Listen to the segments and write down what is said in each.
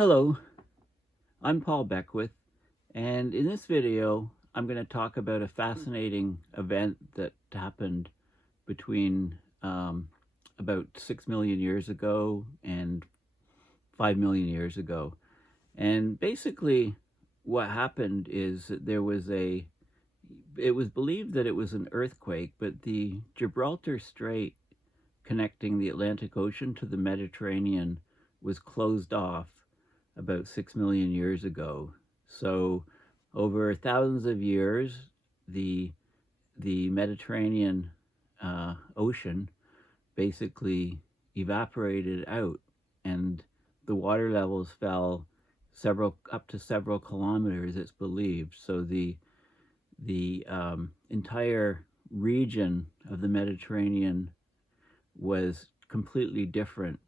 Hello, I'm Paul Beckwith, and in this video I'm going to talk about a fascinating event that happened between about 6 million years ago and 5 million years ago. And basically what happened is that it was believed that it was an earthquake, but the Gibraltar Strait connecting the Atlantic Ocean to the Mediterranean was closed off about 6 million years ago. So over thousands of years, the Mediterranean Ocean basically evaporated out, and the water levels fell up to several kilometers, it's believed. So the entire region of the Mediterranean was completely different.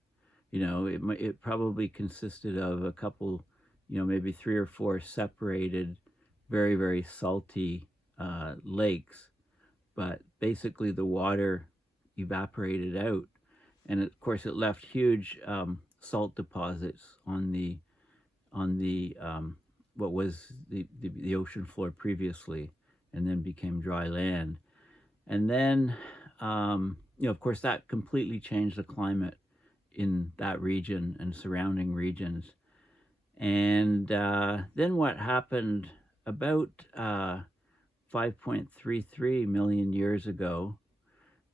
It probably consisted of a couple, maybe 3 or 4 separated, very, very salty lakes. But basically the water evaporated out. And of course it left huge salt deposits on the what was the ocean floor previously, and then became dry land. And then, of course, that completely changed the climate in that region and surrounding regions. And then what happened about 5.33 million years ago,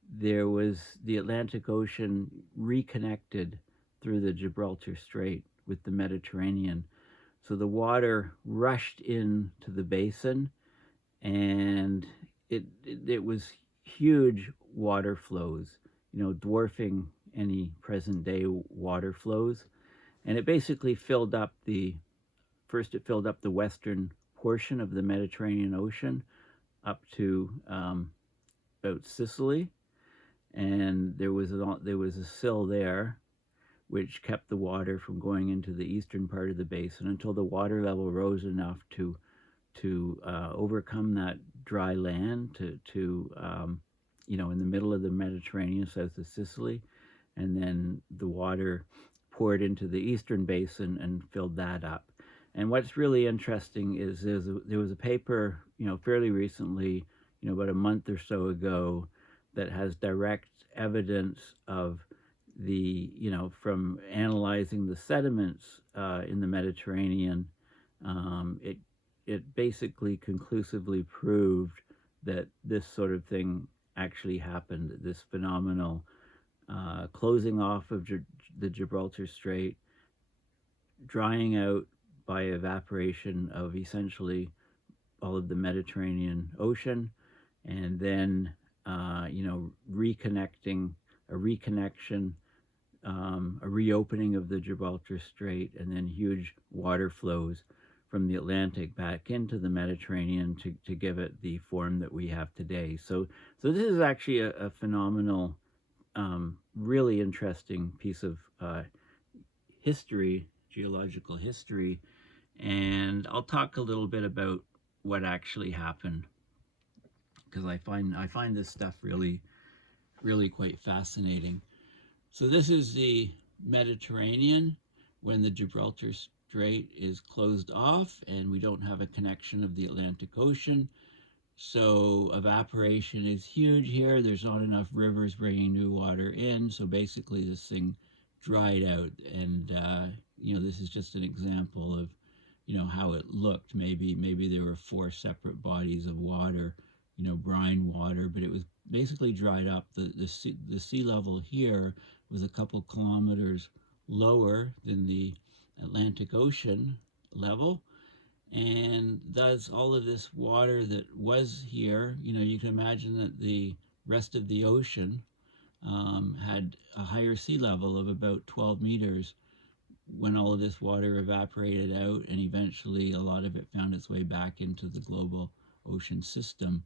there was the Atlantic Ocean reconnected through the Gibraltar Strait with the Mediterranean. So the water rushed into the basin, and it was huge water flows, dwarfing any present day water flows. And it basically filled up the western portion of the Mediterranean Ocean up to about Sicily. And there was a sill there which kept the water from going into the eastern part of the basin until the water level rose enough to overcome that dry land to in the middle of the Mediterranean, south of Sicily. And then the water poured into the eastern basin and filled that up. And what's really interesting is there was a paper, fairly recently, about a month or so ago, that has direct evidence of from analyzing the sediments in the Mediterranean. It basically conclusively proved that this sort of thing actually happened, this phenomenal closing off of the Gibraltar Strait, drying out by evaporation of essentially all of the Mediterranean Ocean, and then reconnection, a reopening of the Gibraltar Strait, and then huge water flows from the Atlantic back into the Mediterranean to give it the form that we have today. So this is actually a phenomenal, really interesting piece of history, geological history. And I'll talk a little bit about what actually happened, because I find this stuff really, really quite fascinating. So this is the Mediterranean when the Gibraltar Strait is closed off and we don't have a connection of the Atlantic Ocean. So evaporation is huge here. There's not enough rivers bringing new water in. So basically this thing dried out. And, this is just an example of, how it looked. Maybe there were 4 separate bodies of water, brine water, but it was basically dried up. The sea level here was a couple kilometers lower than the Atlantic Ocean level. And thus all of this water that was here, you can imagine that the rest of the ocean had a higher sea level of about 12 meters when all of this water evaporated out, and eventually a lot of it found its way back into the global ocean system.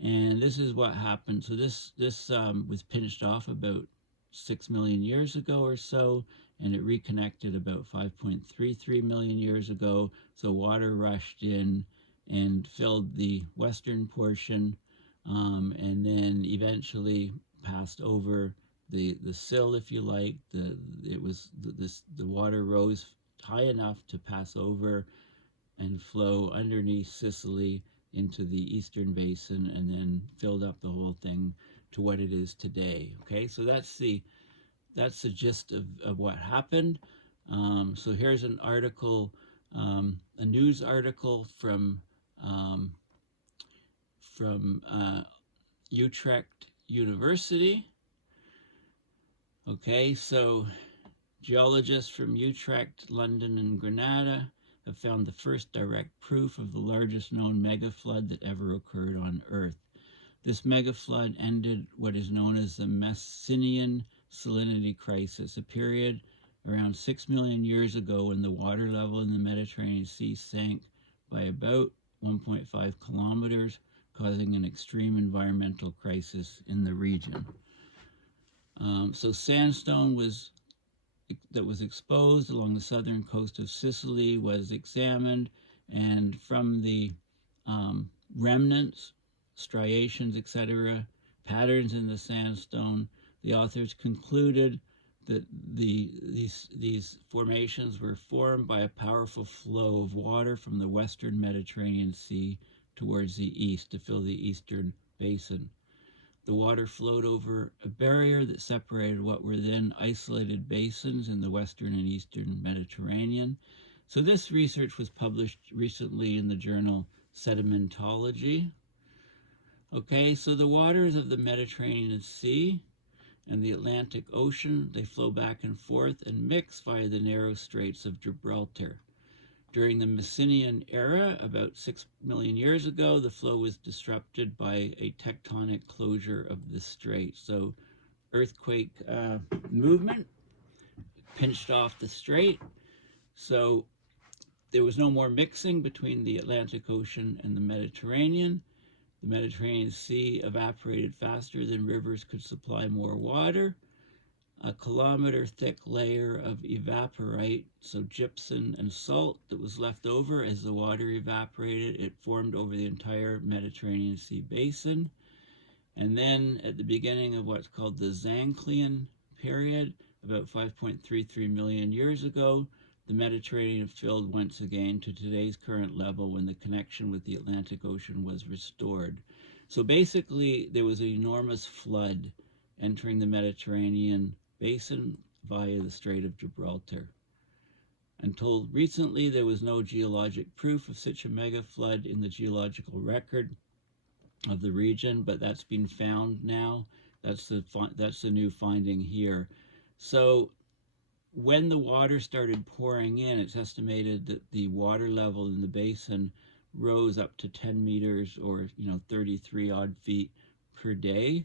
And this is what happened. So this was pinched off about 6 million years ago or so, and it reconnected about 5.33 million years ago. So water rushed in and filled the western portion, and then eventually passed over the sill, if you like. The water rose high enough to pass over and flow underneath Sicily into the eastern basin, and then filled up the whole thing to what it is today. Okay, so that's the gist of what happened. So here's an article, a news article from Utrecht University. Okay, so geologists from Utrecht, London, and Granada have found the first direct proof of the largest known megaflood that ever occurred on Earth. This megaflood ended what is known as the Messinian salinity crisis, a period around 6 million years ago when the water level in the Mediterranean Sea sank by about 1.5 kilometers, causing an extreme environmental crisis in the region. So sandstone that was exposed along the southern coast of Sicily was examined, and from the remnants, striations, etc., patterns in the sandstone, the authors concluded that these formations were formed by a powerful flow of water from the western Mediterranean Sea towards the east to fill the eastern basin. The water flowed over a barrier that separated what were then isolated basins in the western and eastern Mediterranean. So this research was published recently in the journal Sedimentology. Okay, so the waters of the Mediterranean Sea and the Atlantic Ocean, they flow back and forth and mix via the narrow straits of Gibraltar. During the Messinian era, about 6 million years ago, the flow was disrupted by a tectonic closure of the strait. So earthquake movement pinched off the strait. So there was no more mixing between the Atlantic Ocean and the Mediterranean. The Mediterranean Sea evaporated faster than rivers could supply more water. A kilometer-thick layer of evaporite, so gypsum and salt, that was left over as the water evaporated. It formed over the entire Mediterranean Sea basin. And then at the beginning of what's called the Zanclean period, about 5.33 million years ago, the Mediterranean filled once again to today's current level when the connection with the Atlantic Ocean was restored. So basically, there was an enormous flood entering the Mediterranean basin via the Strait of Gibraltar. Until recently, there was no geologic proof of such a mega flood in the geological record of the region, but that's been found now. That's the new finding here. So when the water started pouring in, it's estimated that the water level in the basin rose up to 10 meters or 33 odd feet per day.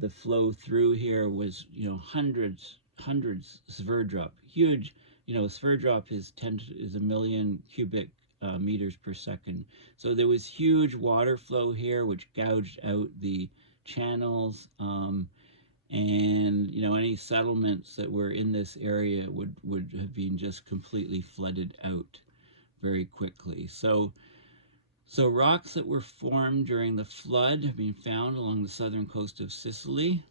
The flow through here was, hundreds Sverdrup, huge. Sverdrup is a million cubic meters per second. So there was huge water flow here, which gouged out the channels, and any settlements that were in this area would have been just completely flooded out very quickly. So rocks that were formed during the flood have been found along the southern coast of Sicily.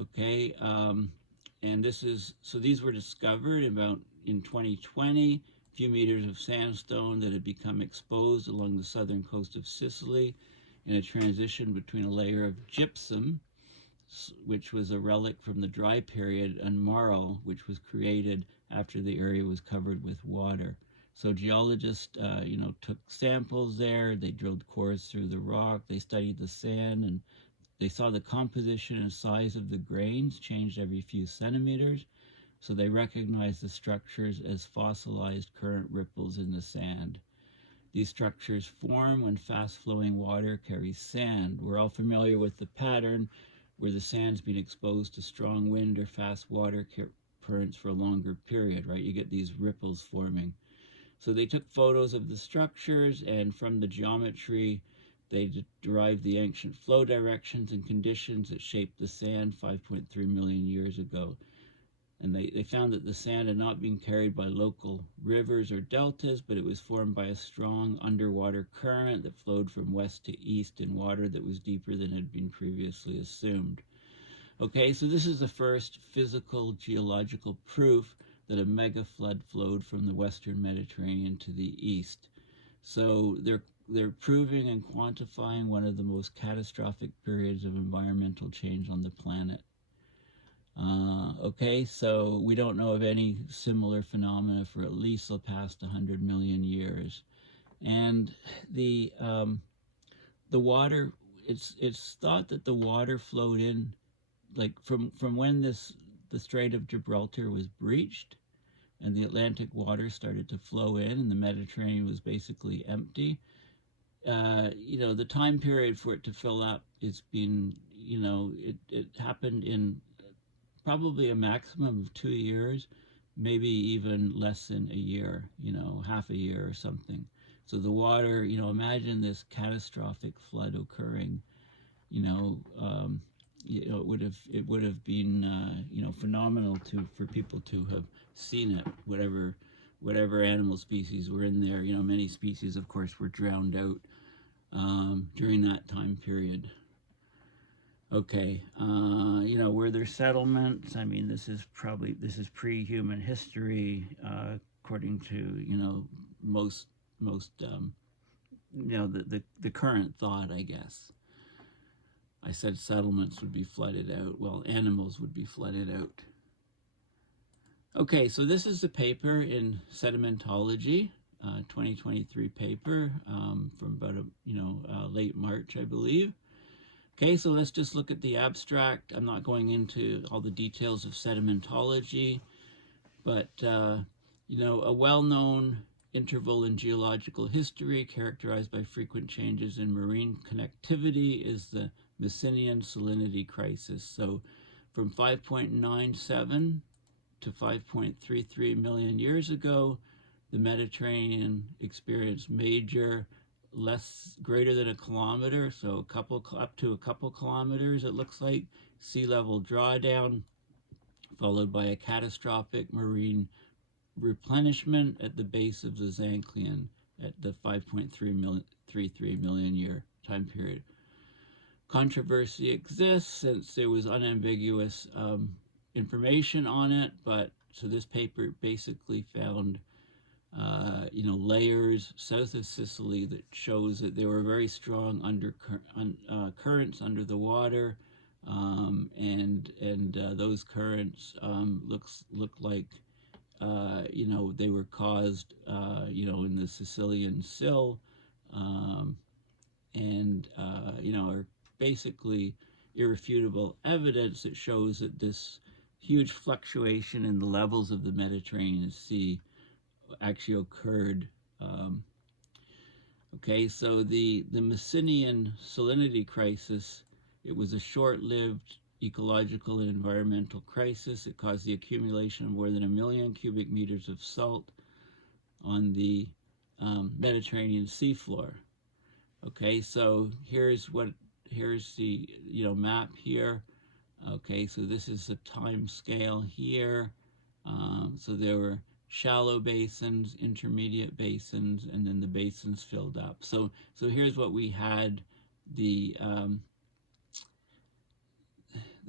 Okay, and these were discovered in 2020, a few meters of sandstone that had become exposed along the southern coast of Sicily in a transition between a layer of gypsum, which was a relic from the dry period, and marl, which was created after the area was covered with water. So geologists, took samples there, they drilled cores through the rock, they studied the sand, and they saw the composition and size of the grains changed every few centimeters. So they recognized the structures as fossilized current ripples in the sand. These structures form when fast-flowing water carries sand. We're all familiar with the pattern where the sand's been exposed to strong wind or fast water currents for a longer period, right? You get these ripples forming. So they took photos of the structures, and from the geometry, they derived the ancient flow directions and conditions that shaped the sand 5.3 million years ago. And they found that the sand had not been carried by local rivers or deltas, but it was formed by a strong underwater current that flowed from west to east in water that was deeper than had been previously assumed. Okay, so this is the first physical geological proof that a mega flood flowed from the Western Mediterranean to the east. So they're proving and quantifying one of the most catastrophic periods of environmental change on the planet. Okay, so we don't know of any similar phenomena for at least the past 100 million years. And the water, it's thought that the water flowed in, like from when the Strait of Gibraltar was breached, and the Atlantic water started to flow in, and the Mediterranean was basically empty. The time period for it to fill up, it's been, it happened in probably a maximum of 2 years, maybe even less than a year, half a year or something. So the water, imagine this catastrophic flood occurring, it would have been, phenomenal for people to have seen it, whatever animal species were in there. Many species, of course, were drowned out during that time period. Okay, were there settlements? I mean, this is pre-human history, according to most the current thought, I guess. I said settlements would be flooded out. Well, animals would be flooded out. Okay, so this is a paper in Sedimentology, 2023 paper from about late March, I believe. Okay, so let's just look at the abstract. I'm not going into all the details of sedimentology, but a well-known interval in geological history characterized by frequent changes in marine connectivity is the Messinian salinity crisis. So from 5.97 to 5.33 million years ago, the Mediterranean experienced major, greater than a kilometer, so up to a couple kilometers, it looks like, sea level drawdown, followed by a catastrophic marine replenishment at the base of the Zancleon at the 5.33 million year time period. Controversy exists since there was unambiguous information on it, but so this paper basically found layers south of Sicily that shows that there were very strong currents under the water, and those currents look like they were caused in the Sicilian sill, and are basically irrefutable evidence that shows that this huge fluctuation in the levels of the Mediterranean Sea actually occurred. Okay, so the Messinian salinity crisis, it was a short-lived ecological and environmental crisis. It caused the accumulation of more than 1 million cubic meters of salt on the Mediterranean seafloor. Okay, so here's the map here. Okay, so this is the time scale here. So there were shallow basins, intermediate basins, and then the basins filled up. So here's what we had. The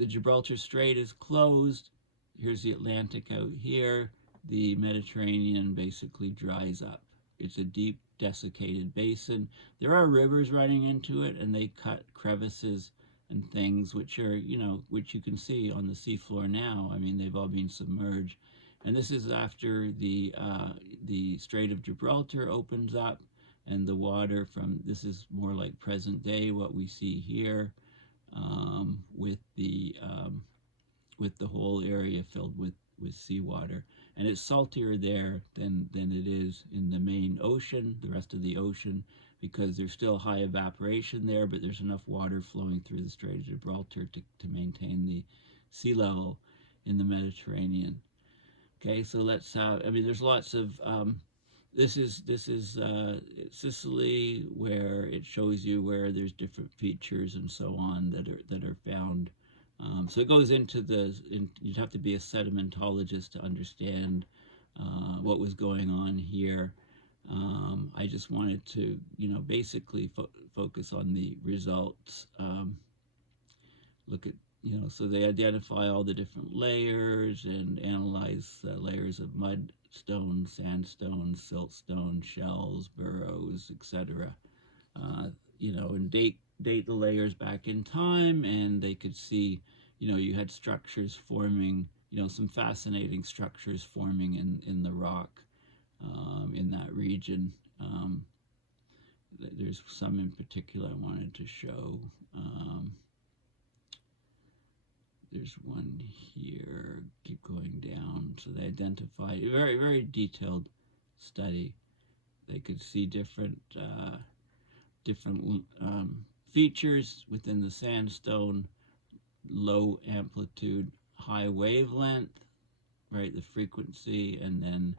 Gibraltar Strait is closed. Here's the Atlantic out here. The Mediterranean basically dries up. It's a deep, desiccated basin. There are rivers running into it, and they cut crevices and things, which are, which you can see on the seafloor now. I mean, they've all been submerged. And this is after the Strait of Gibraltar opens up, and the water this is more like present day, what we see here, with the whole area filled with seawater. And it's saltier there than it is in the main ocean, the rest of the ocean, because there's still high evaporation there, but there's enough water flowing through the Strait of Gibraltar to maintain the sea level in the Mediterranean. Okay, so let's there's lots of, this is Sicily, where it shows you where there's different features and so on that are found. So it goes into you'd have to be a sedimentologist to understand what was going on here. I just wanted to, basically focus on the results. Look at So they identify all the different layers and analyze layers of mudstone, sandstone, siltstone, shells, burrows, etc. And date the layers back in time, and they could see, you had structures forming, some fascinating structures forming in the rock in that region. There's some in particular I wanted to show. There's one here, keep going down. So they identified a very, very detailed study. They could see different features within the sandstone, low amplitude, high wavelength, right, the frequency, and then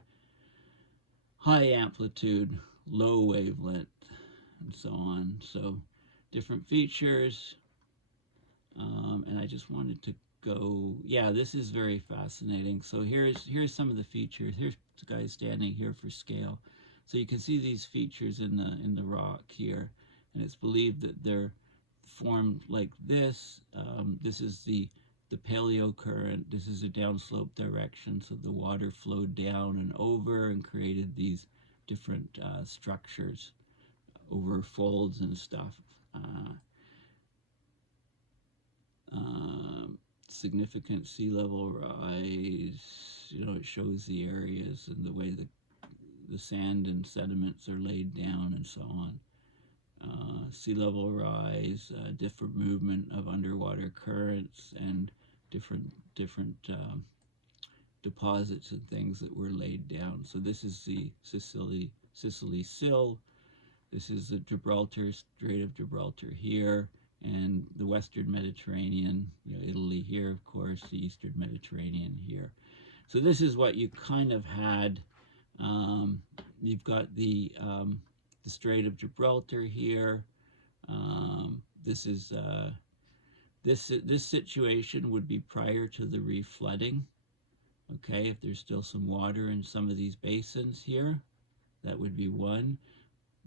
high amplitude, low wavelength, and so on. So different features. And I just wanted to go, yeah, this is very fascinating. So here's some of the features. Here's the guy standing here for scale. So you can see these features in the rock here, and it's believed that they're formed like this. This is the paleo current. This is a downslope direction, so the water flowed down and over and created these different structures over folds and stuff. Significant sea level rise, it shows the areas and the way the sand and sediments are laid down and so on. Sea level rise, different movement of underwater currents, and different deposits and things that were laid down. So this is the Sicily sill. This is the Strait of Gibraltar here, and the Western Mediterranean, Italy here, of course, the Eastern Mediterranean here. So this is what you kind of had. You've got the Strait of Gibraltar here. This is this situation would be prior to the reflooding. Okay, if there's still some water in some of these basins here, that would be one.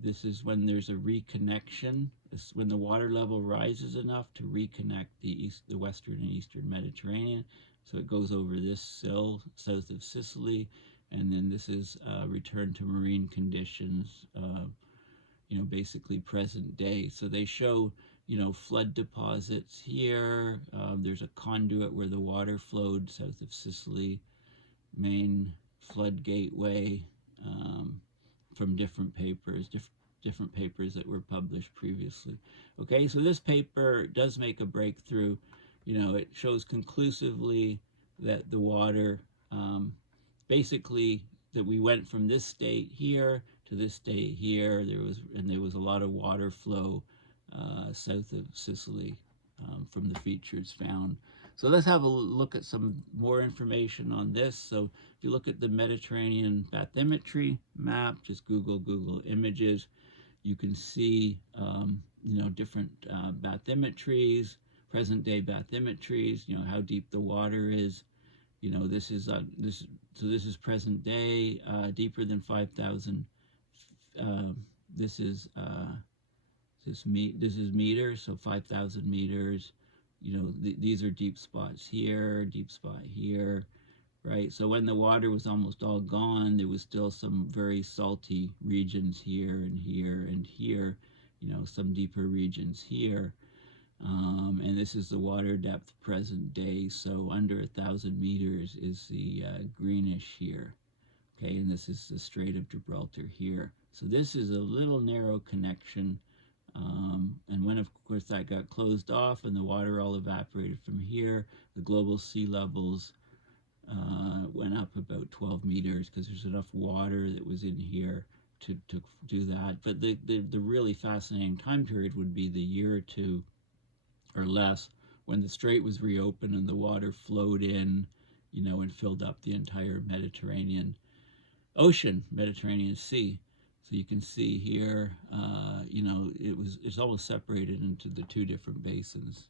This is when there's a reconnection. This is when the water level rises enough to reconnect the Western and Eastern Mediterranean. So it goes over this sill south of Sicily, and then this is return to marine conditions, basically present day. So they show, flood deposits here. There's a conduit where the water flowed south of Sicily, main flood gateway, from different papers, different papers that were published previously. Okay, so this paper does make a breakthrough. It shows conclusively that the water, basically, that we went from this state here to this state here. There was a lot of water flow south of Sicily from the features found. So let's have a look at some more information on this. So if you look at the Mediterranean bathymetry map, just Google images, you can see different bathymetries, present day bathymetries, how deep the water is. This is present day, deeper than 5,000. This is meters, so 5,000 meters. These are deep spots here, deep spot here, right? So when the water was almost all gone, there was still some very salty regions here and here and here, some deeper regions here. And this is the water depth present day, so under 1,000 meters is the greenish here. Okay, and this is the Strait of Gibraltar here. So this is a little narrow connection. And when, of course, that got closed off and the water all evaporated from here, the global sea levels went up about 12 meters because there's enough water that was in here to do that. But the really fascinating time period would be the year or two or less when the strait was reopened and the water flowed in, and filled up the entire Mediterranean Ocean, Mediterranean Sea. So you can see here, it's almost separated into the two different basins.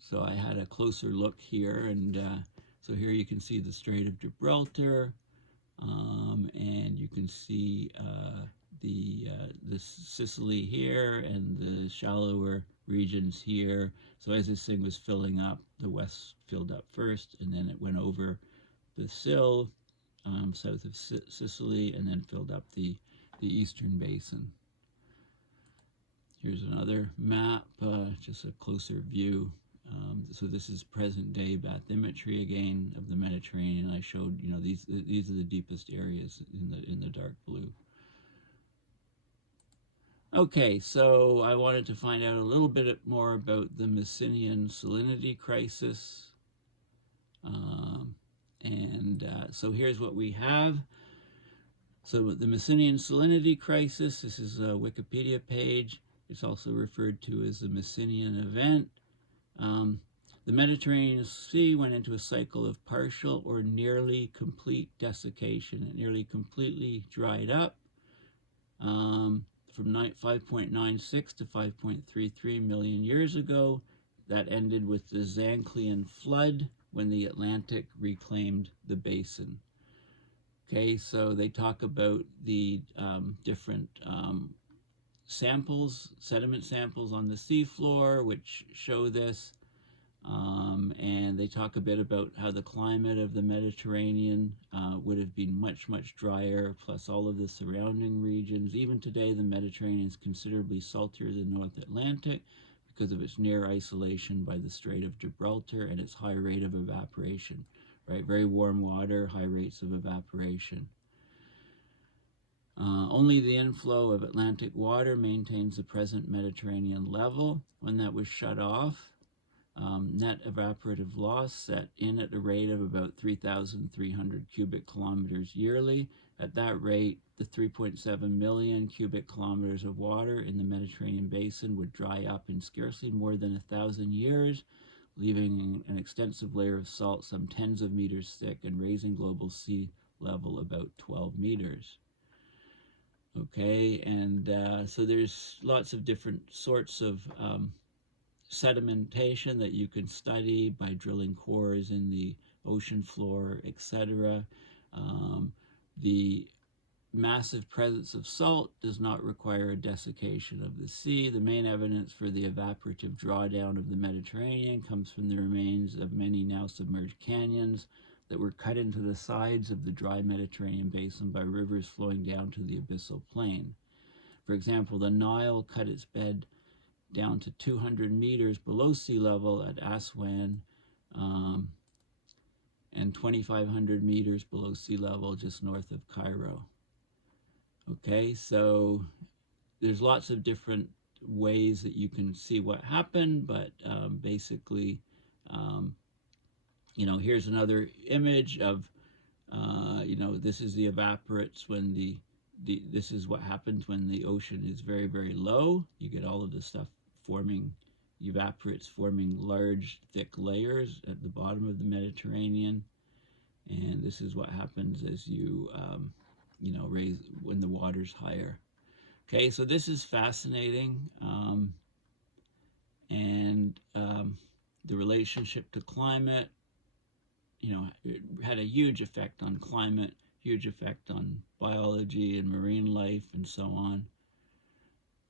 So I had a closer look here, and so here you can see the Strait of Gibraltar, and you can see the Sicily here, and the shallower regions here. So as this thing was filling up, the west filled up first, and then it went over the sill south of Sicily, and then filled up the eastern basin. Here's another map, just a closer view. So this is present-day bathymetry again of the Mediterranean. I showed, you know, these are the deepest areas in the dark blue. Okay, so I wanted to find out a little bit more about the Messinian salinity crisis. So here's what we have. So the Messinian salinity crisis, this is a Wikipedia page. It's also referred to as the Messinian event. The Mediterranean Sea went into a cycle of partial or nearly complete desiccation. It nearly completely dried up from 5.96 to 5.33 million years ago. That ended with the Zanclean flood when the Atlantic reclaimed the basin. Okay, so they talk about the different samples, sediment samples on the seafloor, which show this. And they talk a bit about how the climate of the Mediterranean would have been much, much drier, plus all of the surrounding regions. Even today, the Mediterranean is considerably saltier than North Atlantic because of its near isolation by the Strait of Gibraltar and its high rate of evaporation, right? Very warm water, high rates of evaporation. Only the inflow of Atlantic water maintains the present Mediterranean level. When that was shut off, net evaporative loss set in at a rate of about 3,300 cubic kilometers yearly. At that rate, the 3.7 million cubic kilometers of water in the Mediterranean basin would dry up in scarcely more than 1,000 years, leaving an extensive layer of salt some tens of meters thick and raising global sea level about 12 meters. Okay, and so there's lots of different sorts of sedimentation that you can study by drilling cores in the ocean floor, etc. The massive presence of salt does not require a desiccation of the sea. The main evidence for the evaporative drawdown of the Mediterranean comes from the remains of many now submerged canyons that were cut into the sides of the dry Mediterranean basin by rivers flowing down to the abyssal plain. For example, the Nile cut its bed down to 200 meters below sea level at Aswan, and 2,500 meters below sea level just north of Cairo. Okay, so there's lots of different ways that you can see what happened, but basically, you know, here's another image of, you know, this is the evaporates when this is what happens when the ocean is very, very low. You get all of this stuff forming, evaporates forming large, thick layers at the bottom of the Mediterranean. And this is what happens as you, you know, raise when the water's higher. Okay, so this is fascinating. The relationship to climate, you know, it had a huge effect on climate, huge effect on biology and marine life and so on.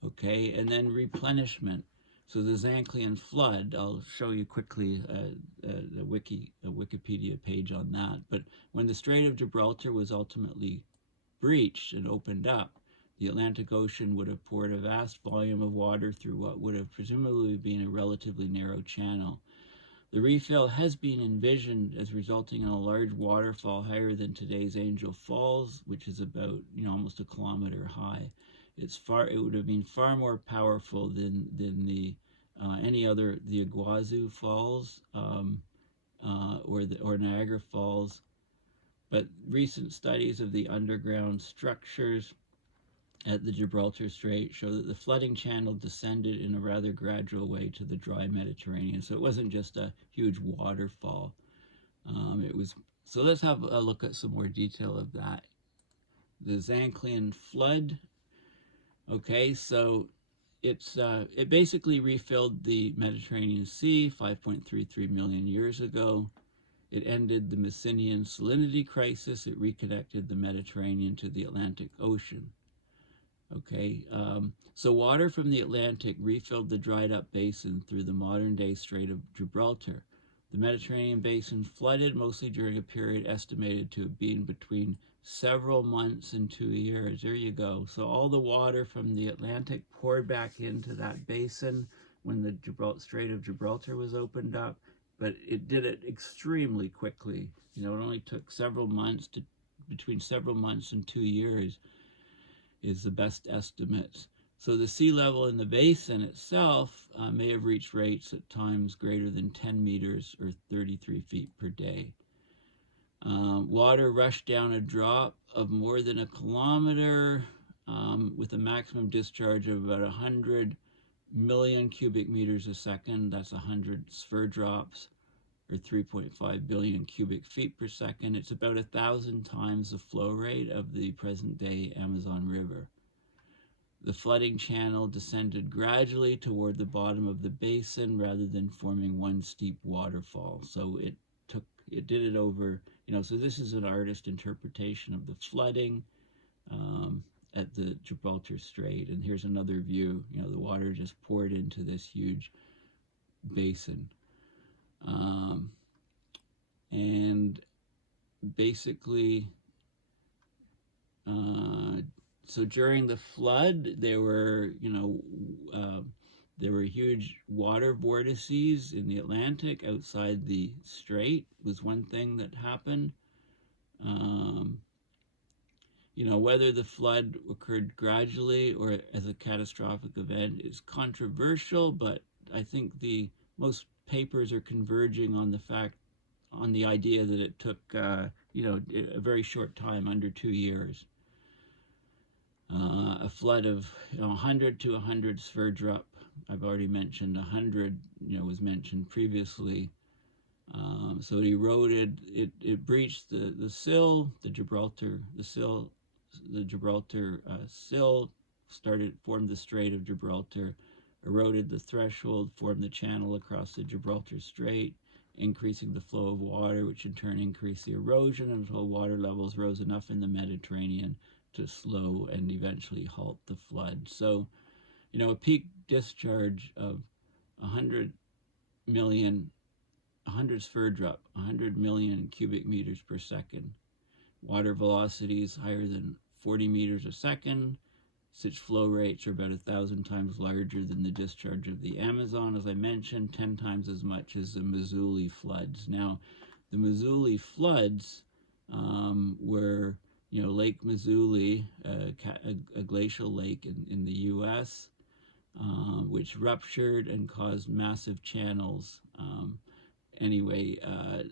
Okay, and then replenishment. So the Zanclean flood, I'll show you quickly a Wikipedia page on that. But when the Strait of Gibraltar was ultimately breached and opened up, the Atlantic Ocean would have poured a vast volume of water through what would have presumably been a relatively narrow channel. The refill has been envisioned as resulting in a large waterfall higher than today's Angel Falls, which is about, you know, almost a kilometer high. It would have been far more powerful than the any other, the Iguazu Falls or Niagara Falls. But recent studies of the underground structures at the Gibraltar Strait show that the flooding channel descended in a rather gradual way to the dry Mediterranean. So it wasn't just a huge waterfall. So let's have a look at some more detail of that. The Zanclean flood. Okay, so it basically refilled the Mediterranean Sea 5.33 million years ago. It ended the Messinian salinity crisis. It reconnected the Mediterranean to the Atlantic Ocean. Okay, so water from the Atlantic refilled the dried up basin through the modern day Strait of Gibraltar. The Mediterranean basin flooded mostly during a period estimated to have been between several months and 2 years. There you go. So all the water from the Atlantic poured back into that basin when the Strait of Gibraltar was opened up, but it did it extremely quickly. It only took between several months and 2 years is the best estimates. So the sea level in the basin itself may have reached rates at times greater than 10 meters or 33 feet per day. Water rushed down a drop of more than a kilometer with a maximum discharge of about 100 million cubic meters a second. That's 100 sphere drops, or 3.5 billion cubic feet per second. It's about 1,000 times the flow rate of the present-day Amazon River. The flooding channel descended gradually toward the bottom of the basin rather than forming one steep waterfall. So it did it over, so this is an artist interpretation of the flooding at the Gibraltar Strait. And here's another view. The water just poured into this huge basin. And basically, so during the flood, there were huge water vortices in the Atlantic outside the strait. Was one thing that happened. Whether the flood occurred gradually or as a catastrophic event is controversial, but I think most papers are converging on the idea that it took a very short time, under 2 years. A flood of 100 to 100 sphere drop. I've already mentioned 100. Was mentioned previously. So it eroded. It breached the sill. The Gibraltar sill formed the Strait of Gibraltar, eroded the threshold, formed the channel across the Gibraltar Strait, increasing the flow of water, which in turn increased the erosion until water levels rose enough in the Mediterranean to slow and eventually halt the flood. So, a peak discharge of 100 sphere drop, 100 million cubic meters per second. Water velocities higher than 40 meters a second. Such flow rates are about 1,000 times larger than the discharge of the Amazon, as I mentioned, 10 times as much as the Missouri floods. Now, the Missouri floods were, Lake Missouri, a glacial lake in the U.S., which ruptured and caused massive channels.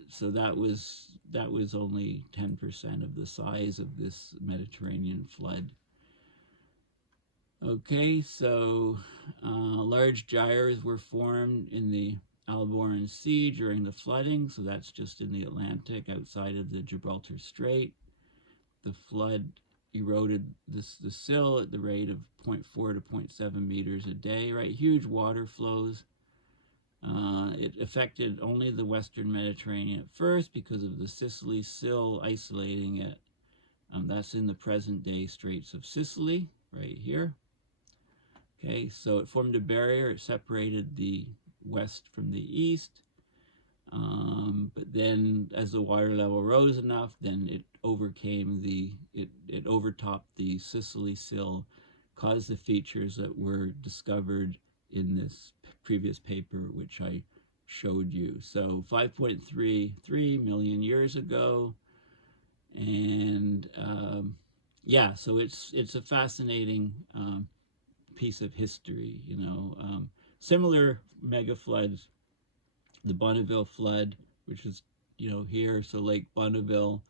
So that was only 10% of the size of this Mediterranean flood. Okay, so large gyres were formed in the Alboran Sea during the flooding, so that's just in the Atlantic outside of the Gibraltar Strait. The flood eroded the sill at the rate of 0.4 to 0.7 meters a day, right? Huge water flows. It affected only the Western Mediterranean at first because of the Sicily sill isolating it. That's in the present-day Straits of Sicily, right here. Okay, so it formed a barrier. It separated the west from the east. But then as the water level rose enough, then it overtopped the Sicily sill, caused the features that were discovered in this previous paper, which I showed you. So 5.33 million years ago. And so it's a fascinating piece of history. Similar mega floods, the Bonneville flood, which is here, so Lake Bonneville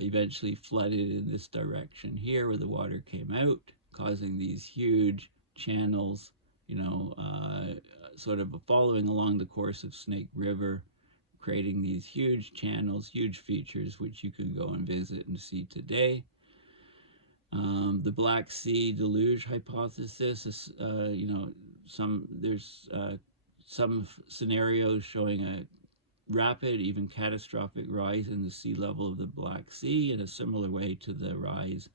eventually flooded in this direction here, where the water came out, causing these huge channels, sort of following along the course of Snake River, creating these huge channels, huge features, which you can go and visit and see today. The Black Sea deluge hypothesis is, there's some scenarios showing a rapid, even catastrophic rise in the sea level of the Black Sea in a similar way to the rise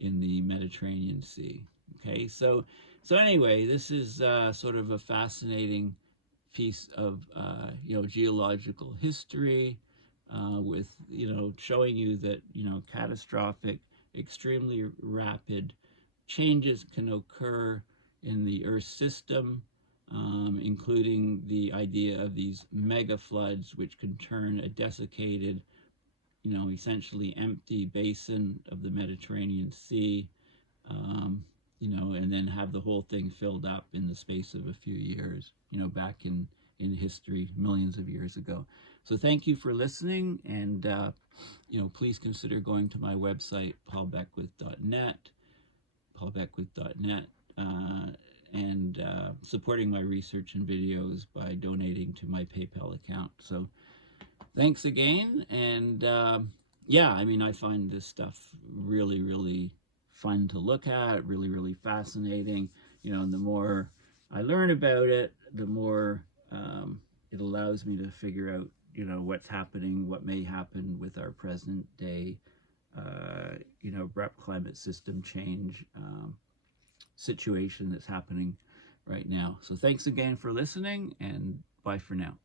in the Mediterranean Sea. Okay, so anyway, this is sort of a fascinating piece of geological history, with showing you that catastrophic, extremely rapid changes can occur in the Earth's system, including the idea of these mega floods, which can turn a desiccated, essentially empty basin of the Mediterranean Sea, and then have the whole thing filled up in the space of a few years, back in history, millions of years ago. So thank you for listening, and please consider going to my website, paulbeckwith.net, and supporting my research and videos by donating to my PayPal account. So thanks again, and yeah, I mean, I find this stuff really, really fun to look at, really, really fascinating, and the more I learn about it, the more it allows me to figure out, what's happening, what may happen with our present day, abrupt climate system change situation that's happening right now. So thanks again for listening, and bye for now.